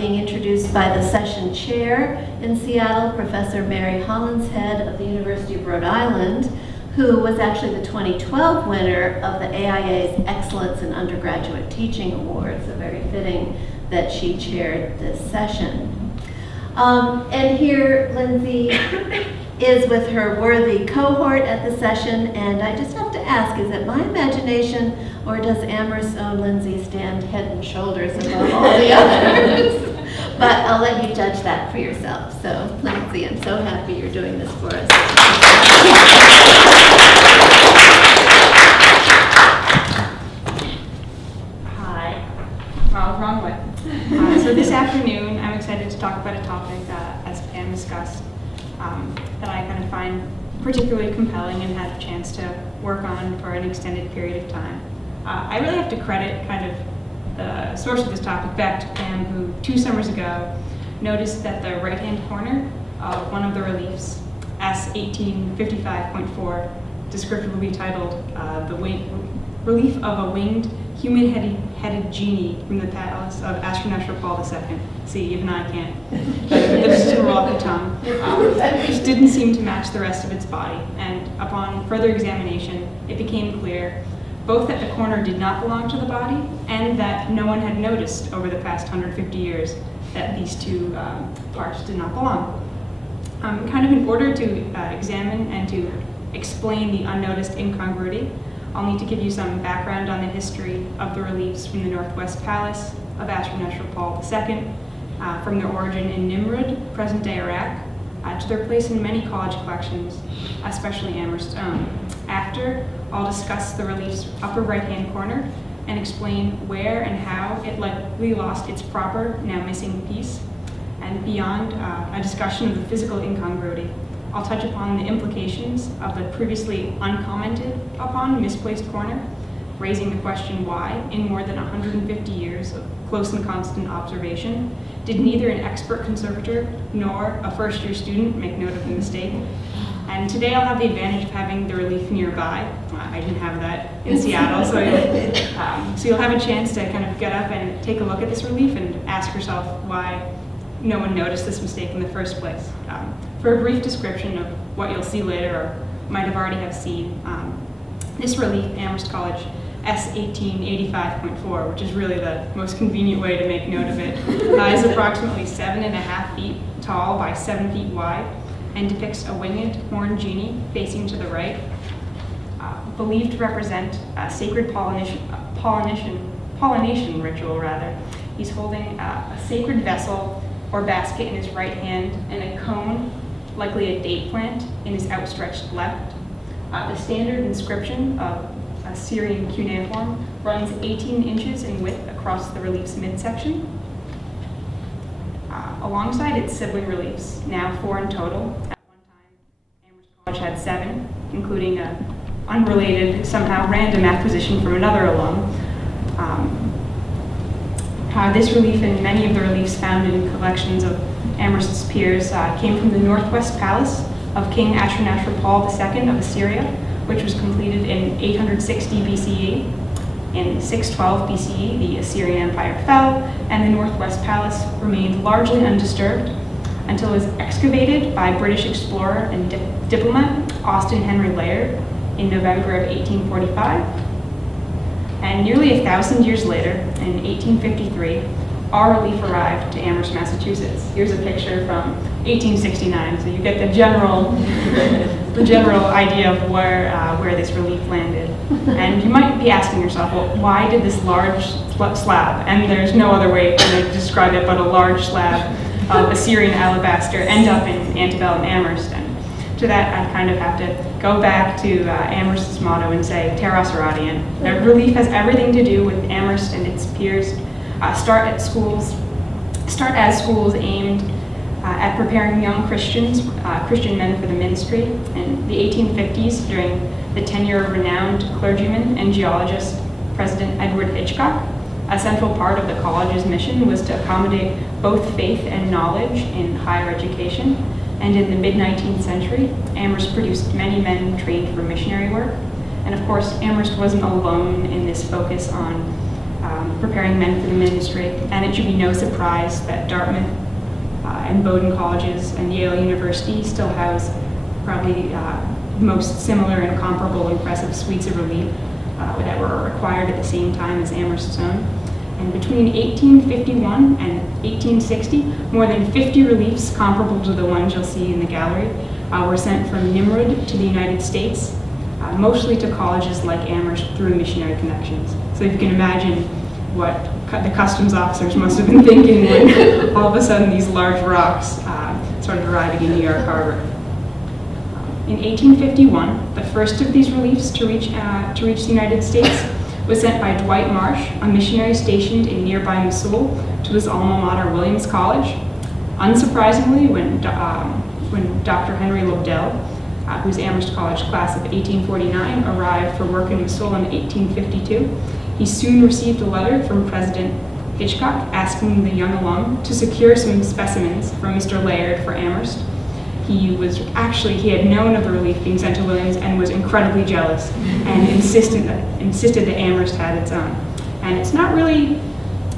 being introduced by the session chair in Seattle, Professor Mary Hollinshead of the University of Rhode Island, who was actually the 2012 winner of the AIA's Excellence in Undergraduate Teaching Award, so very fitting that she chaired this session. And here Lindsay is with her worthy cohort at the session, and I just have to ask, is it my imagination, or does Amherst's own Lindsay stand head and shoulders above all the others? But I'll let you judge that for yourself. So, Lindsay, I'm so happy you're doing this for us. Hi. Well, wrong way. So this afternoon, I'm excited to talk about a topic, as Pam discussed, that I kind of find particularly compelling and had a chance to work on for an extended period of time. I really have to credit kind of the source of this topic back to Pam, who 2 summers ago noticed that the right-hand corner of one of the reliefs, S1855.4, descriptively titled the Relief of a Winged Human-Headed Genie from the Palace of Astronautical Paul II. See, even I can't. This is a roll off the tongue. Which didn't seem to match the rest of its body, and upon further examination, it became clear both that the corner did not belong to the body and that no one had noticed over the past 150 years that these two parts did not belong. Kind of in order to examine and to explain the unnoticed incongruity, I'll need to give you some background on the history of the reliefs from the Northwest Palace of Ashur-Nashir Paul II, from their origin in Nimrud, present-day Iraq, to their place in many college collections, especially Amherst's own. After, I'll discuss the relief's upper right-hand corner and explain where and how it likely lost its proper, now missing piece. And beyond a discussion of the physical incongruity, I'll touch upon the implications of the previously uncommented upon misplaced corner, raising the question why, in more than 150 years of close and constant observation, did neither an expert conservator nor a first-year student make note of the mistake. And today I'll have the advantage of having the relief nearby. I didn't have that in Seattle, so you'll have a chance to kind of get up and take a look at this relief and ask yourself why no one noticed this mistake in the first place. For a brief description of what you'll see later or might have already have seen, this relief, Amherst College S1885.4, which is really the most convenient way to make note of it, is approximately 7.5 feet tall by 7 feet wide and depicts a winged horned genie facing to the right, believed to represent a sacred pollination ritual rather. He's holding a sacred vessel or basket in his right hand and a cone, likely a date plant, in his outstretched left. The standard inscription of Assyrian cuneiform runs 18 inches in width across the relief's midsection. Alongside its sibling reliefs, now 4 in total. At one time, Amherst College had 7, including an unrelated, somehow random acquisition from another alum. This relief and many of the reliefs found in collections of Amherst's peers came from the Northwest Palace of King Ashur-Nashir Paul II of Assyria, which was completed in 860 BCE. In 612 BCE, the Assyrian Empire fell, and the Northwest Palace remained largely undisturbed until it was excavated by British explorer and diplomat Austin Henry Layard in November of 1845. And nearly 1,000 years later, in 1853, our relief arrived to Amherst, Massachusetts. Here's a picture from 1869, so you get the general idea of where this relief landed. And you might be asking yourself, well, why did this large slab, and there's no other way to describe it but a large slab of Assyrian alabaster, end up in antebellum Amherst? And to that, I kind of have to go back to Amherst's motto and say, Terras Radiant. The relief has everything to do with Amherst and its peers. Start as schools aimed at preparing young Christian men for the ministry. In the 1850s, during the tenure of renowned clergyman and geologist President Edward Hitchcock, a central part of the college's mission was to accommodate both faith and knowledge in higher education. And in the mid-19th century, Amherst produced many men trained for missionary work. And of course, Amherst wasn't alone in this focus on preparing men for the ministry, and it should be no surprise that Dartmouth and Bowdoin colleges and Yale University still house probably most similar and comparable impressive suites of relief that were required at the same time as Amherst's own. And between 1851 and 1860, more than 50 reliefs comparable to the ones you'll see in the gallery were sent from Nimrud to the United States, mostly to colleges like Amherst through missionary connections. So if you can imagine what the customs officers must have been thinking when all of a sudden these large rocks started arriving in New York Harbor. In 1851, the first of these reliefs to reach the United States was sent by Dwight Marsh, a missionary stationed in nearby Missoula, to his alma mater, Williams College. Unsurprisingly, when Dr. Henry Lobdell, whose Amherst College Class of 1849, arrived for work in Missoula in 1852, he soon received a letter from President Hitchcock asking the young alum to secure some specimens from Mr. Laird for Amherst. He had known of the relief being sent to Williams and was incredibly jealous and insisted that Amherst had its own. And it's not really,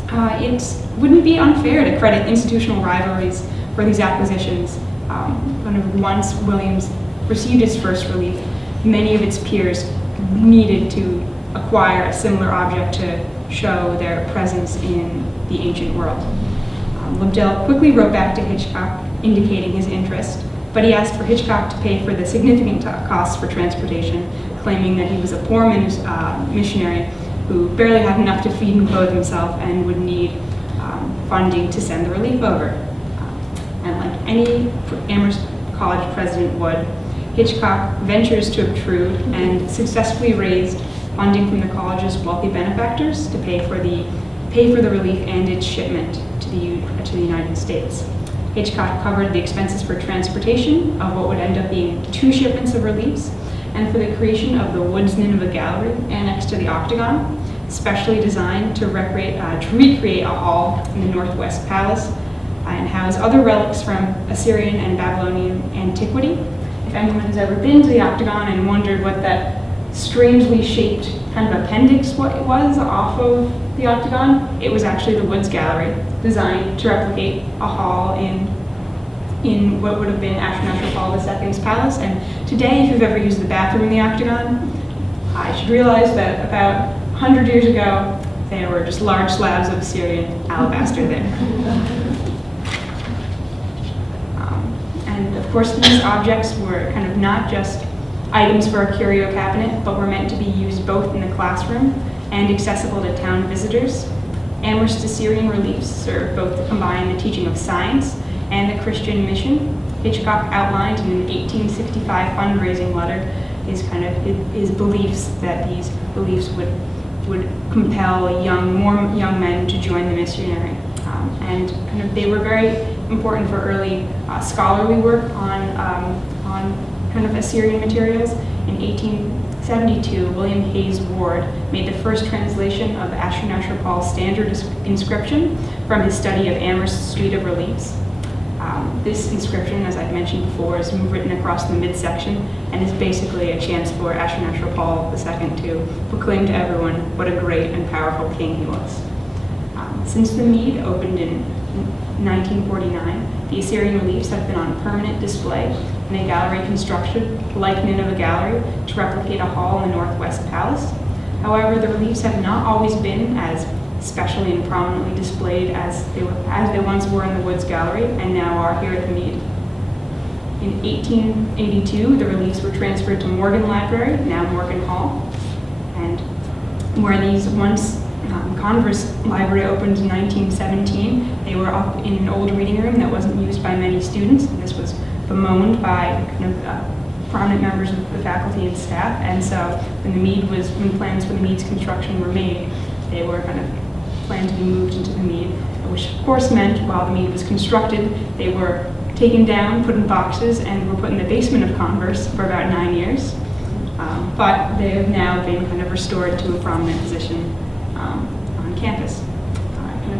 it wouldn't be unfair to credit institutional rivalries for these acquisitions. Once Williams received its first relief, many of its peers needed to acquire a similar object to show their presence in the ancient world. Lobdell quickly wrote back to Hitchcock indicating his interest, but he asked for Hitchcock to pay for the significant costs for transportation, claiming that he was a poor missionary who barely had enough to feed and clothe himself and would need funding to send the relief over. And like any Amherst College president would, Hitchcock ventures to obtrude and successfully raised funding from the college's wealthy benefactors to pay for the relief and its shipment to the United States. Hitchcock covered the expenses for transportation of what would end up being 2 shipments of reliefs, and for the creation of the Woods Nineveh Gallery annexed to the Octagon, specially designed to recreate a hall in the Northwest Palace and house other relics from Assyrian and Babylonian antiquity. If anyone has ever been to the Octagon and wondered what that strangely shaped kind of appendix was off of the Octagon, it was actually the Woods Gallery, designed to replicate a hall in what would have been Ashurnashirpal II's palace. And today, if you've ever used the bathroom in the Octagon, I should realize that about 100 years ago, there were just large slabs of Assyrian alabaster there. And of course, these objects were kind of not just items for a curio cabinet, but were meant to be used both in the classroom and accessible to town visitors. Amherst Assyrian reliefs serve both to combine the teaching of science and the Christian mission. Hitchcock outlined in an 1865 fundraising letter his beliefs that these reliefs would compel more young men to join the missionary. And they were very important for early scholarly work on kind of Assyrian materials. In 1872, William Hayes Ward made the first translation of Ashurnashirpal's standard inscription from his study of Amherst's suite of reliefs. This inscription, as I've mentioned before, is written across the midsection and is basically a chance for Ashurnashirpal II to proclaim to everyone what a great and powerful king he was. Since the Mead opened in 1949, the Assyrian reliefs have been on permanent display in a gallery constructed like Nineveh Gallery to replicate a hall in the Northwest Palace. However, the reliefs have not always been as specially and prominently displayed as they once were in the Woods Gallery and now are here at the Mead. In 1882, the reliefs were transferred to Morgan Library, now Morgan Hall, and where these once Converse Library opened in 1917, they were up in an old reading room that wasn't used by many students. And this was bemoaned by prominent members of the faculty and staff. And so when plans for the Mead's construction were made, they were planned to be moved into the Mead, which of course meant while the Mead was constructed, they were taken down, put in boxes, and were put in the basement of Converse for about 9 years. But they have now been restored to a prominent position on campus.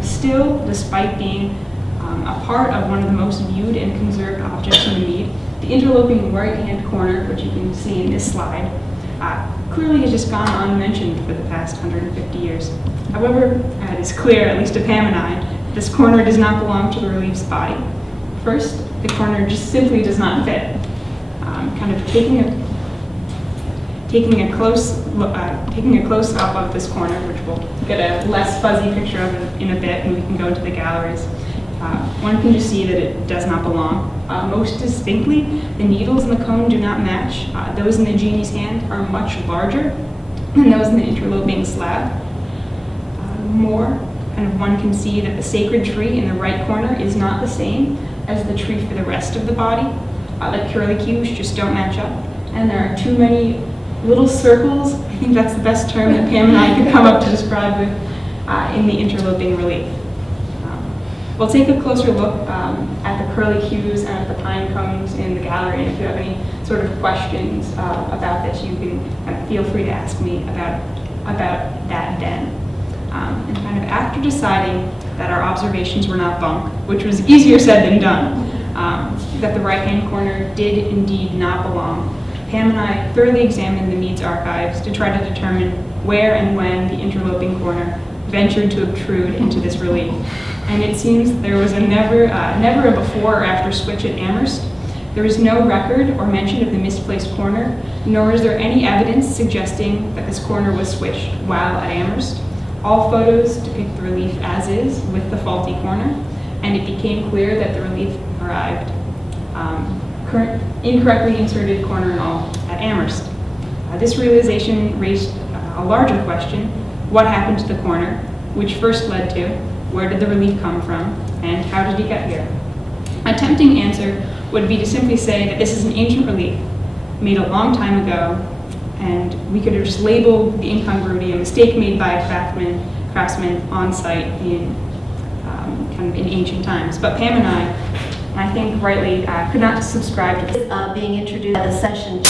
Still, despite being a part of one of the most viewed and conserved objects in the Mead, the interloping right-hand corner, which you can see in this slide, clearly has just gone unmentioned for the past 150 years. However, it is clear, at least to Pam and I, that this corner does not belong to the relief's body. First, the corner just simply does not fit. Kind of taking a close up of this corner, which we'll get a less fuzzy picture of in a bit, and we can go into the galleries. One can just see that it does not belong. Most distinctly, the needles in the cone do not match. Those in the genie's hand are much larger than those in the interloping slab. One can see that the sacred tree in the right corner is not the same as the tree for the rest of the body. The curlicues just don't match up, and there are too many little circles. I think that's the best term that Pam and I could come up to describe with in the interloping relief. We'll take a closer look at the curlicues and at the pine cones in the gallery, and if you have any sort of questions about this, you can feel free to ask me about that den. And kind of after deciding that our observations were not bunk, which was easier said than done, that the right-hand corner did indeed not belong, Pam and I thoroughly examined the Mead's archives to try to determine where and when the interloping corner ventured to obtrude into this relief. And it seems there was never a before or after switch at Amherst. There is no record or mention of the misplaced corner, nor is there any evidence suggesting that this corner was switched while at Amherst. All photos depict the relief as is, with the faulty corner, and it became clear that the relief arrived incorrectly inserted corner and all at Amherst. This realization raised a larger question: what happened to the corner, which first led to where did the relief come from, and how did it get here? A tempting answer would be to simply say that this is an ancient relief made a long time ago, and we could have just labeled the incongruity a mistake made by a craftsman on site in ancient times. But Pam and I think rightly, could not subscribe to this. Being introduced at the session.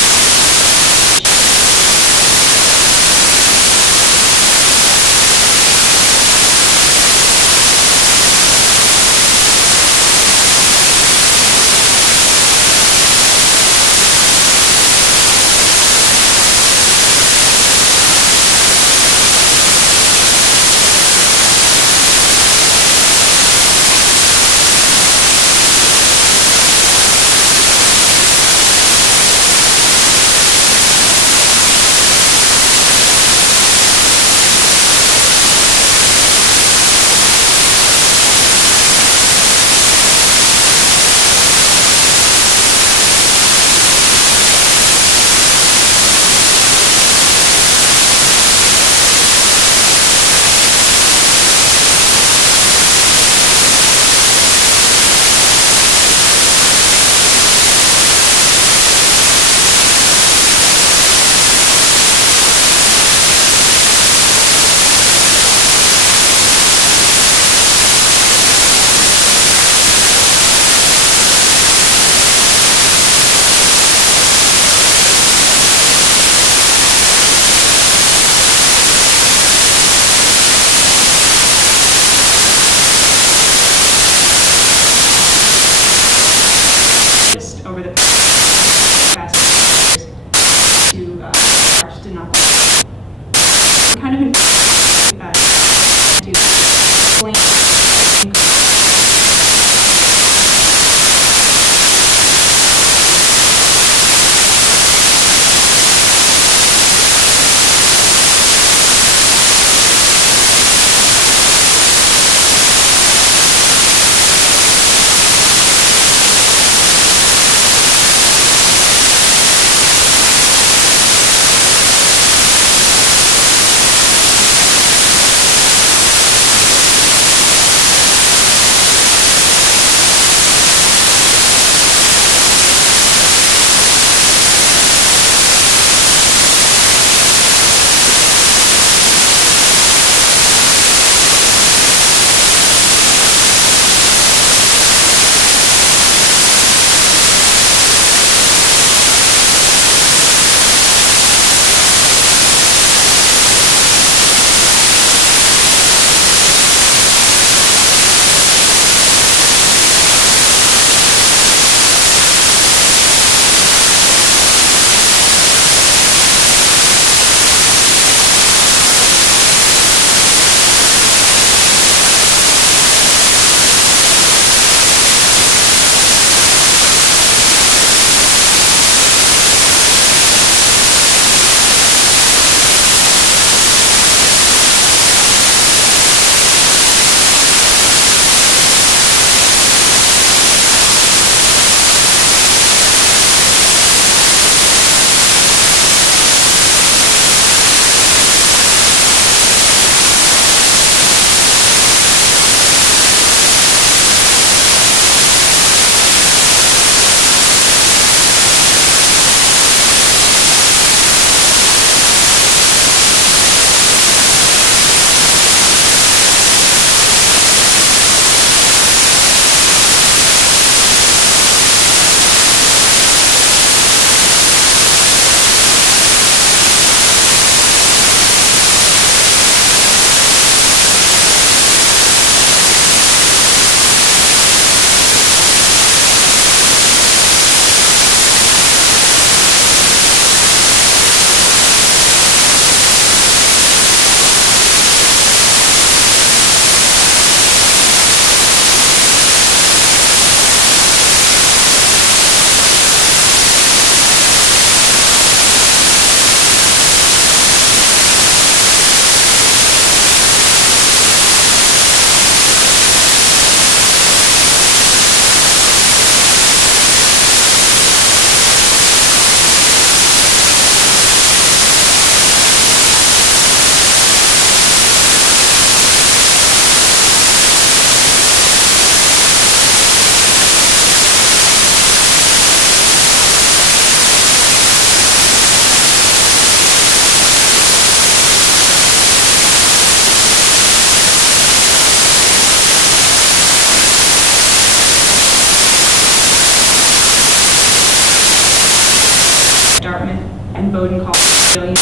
Bowdoin College.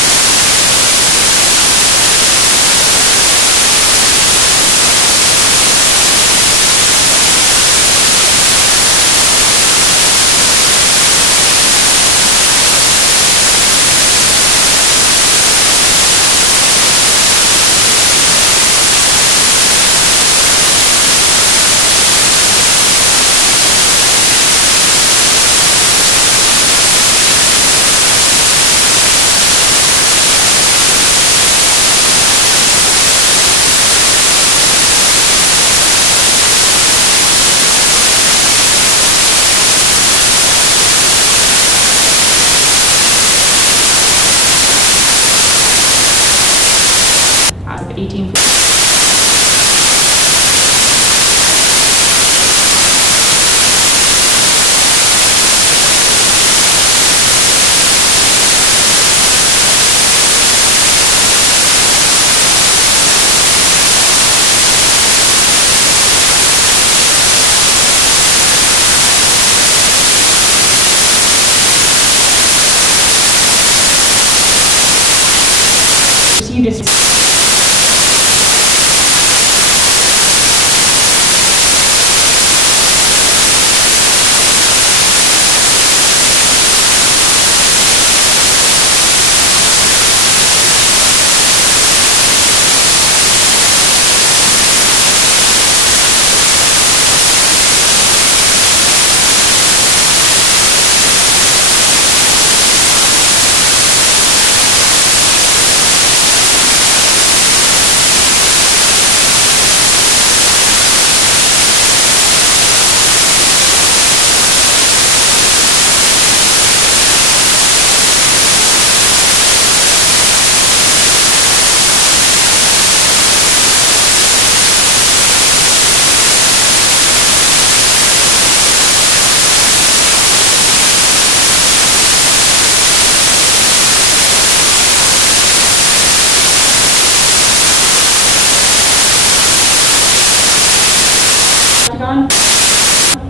Of 18. Received its octagon.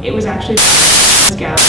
It was actually gap.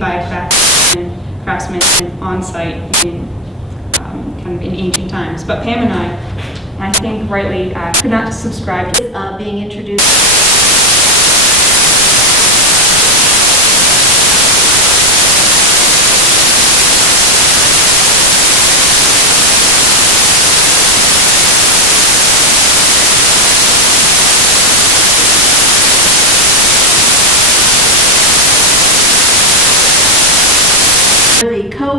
by craftsmen on site in kind of in ancient times. But Pam and I think rightly, could not subscribe to being introduced. The co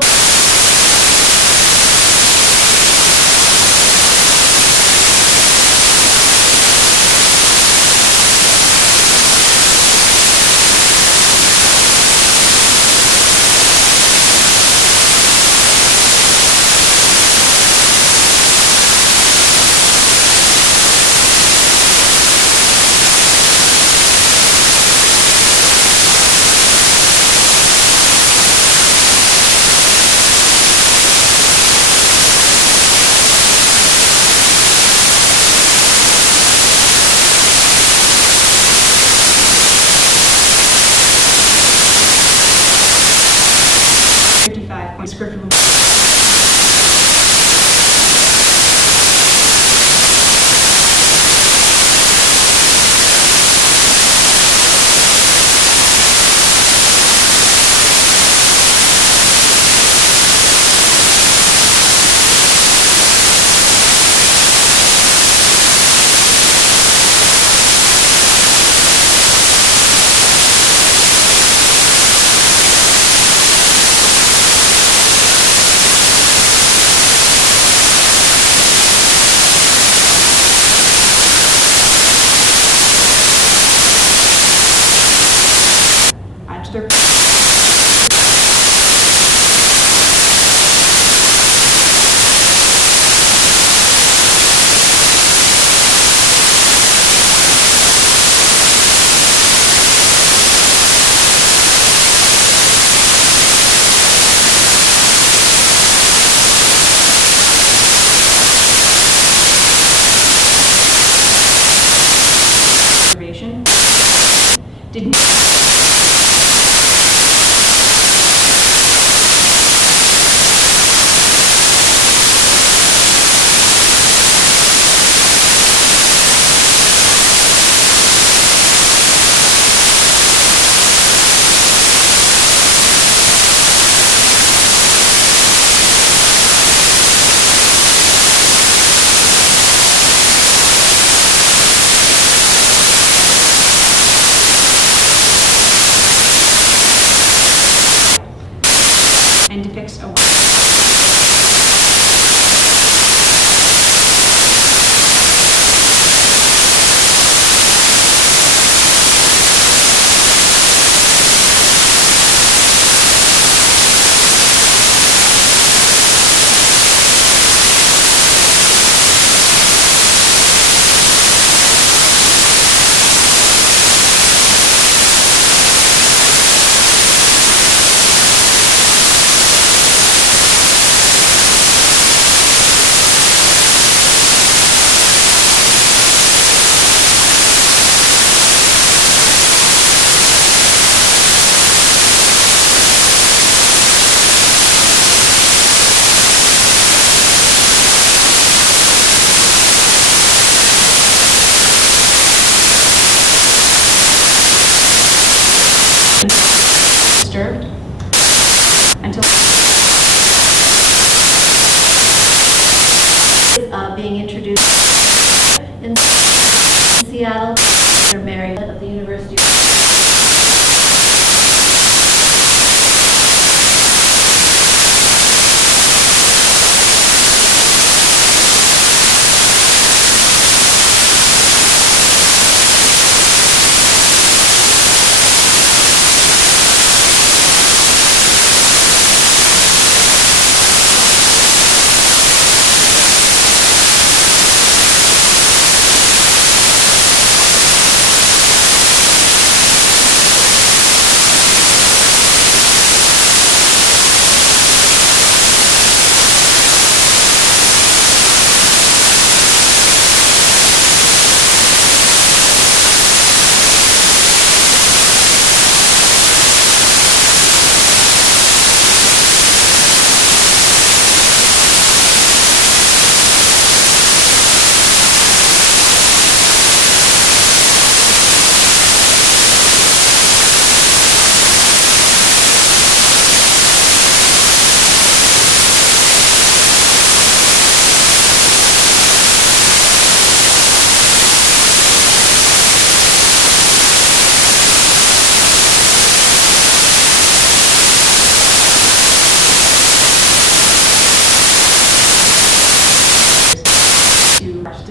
scriptural their observation didn't disturbed until being introduced in Seattle, Professor Mary of the University of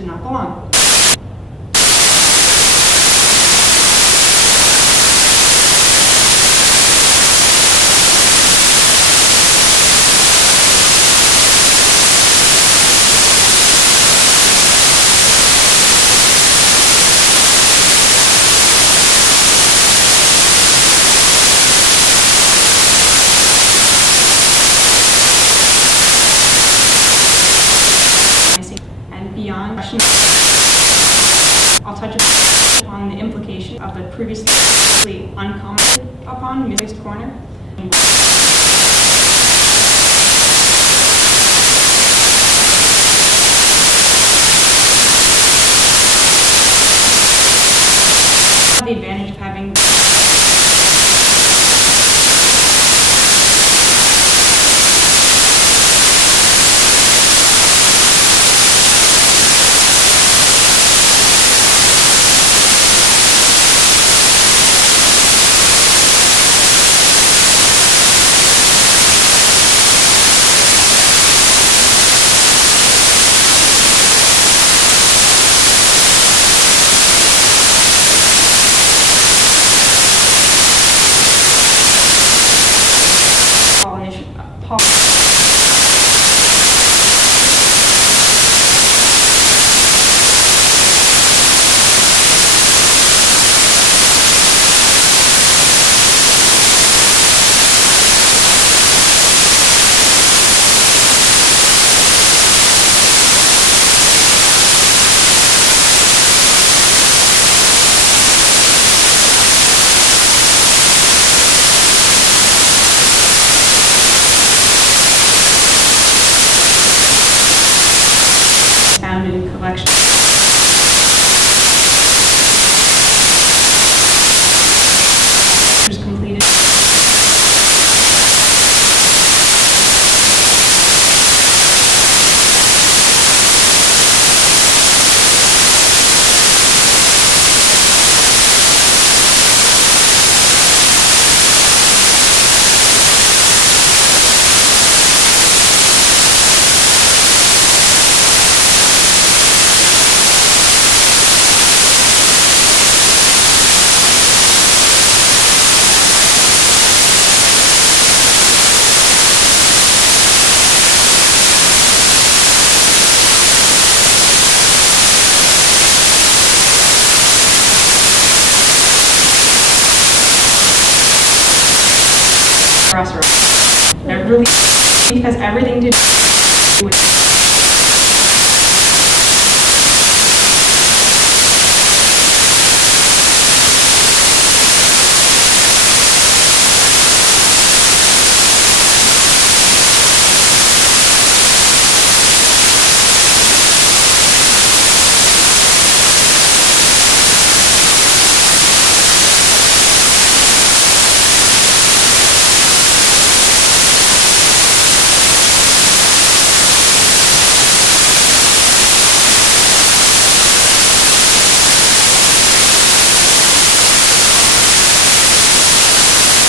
did not belong. And beyond question, I'll touch upon the implication of the previously uncommented upon misplaced corner. The advantage of having founded in collection. Completed. Crossroads. That really has everything to do with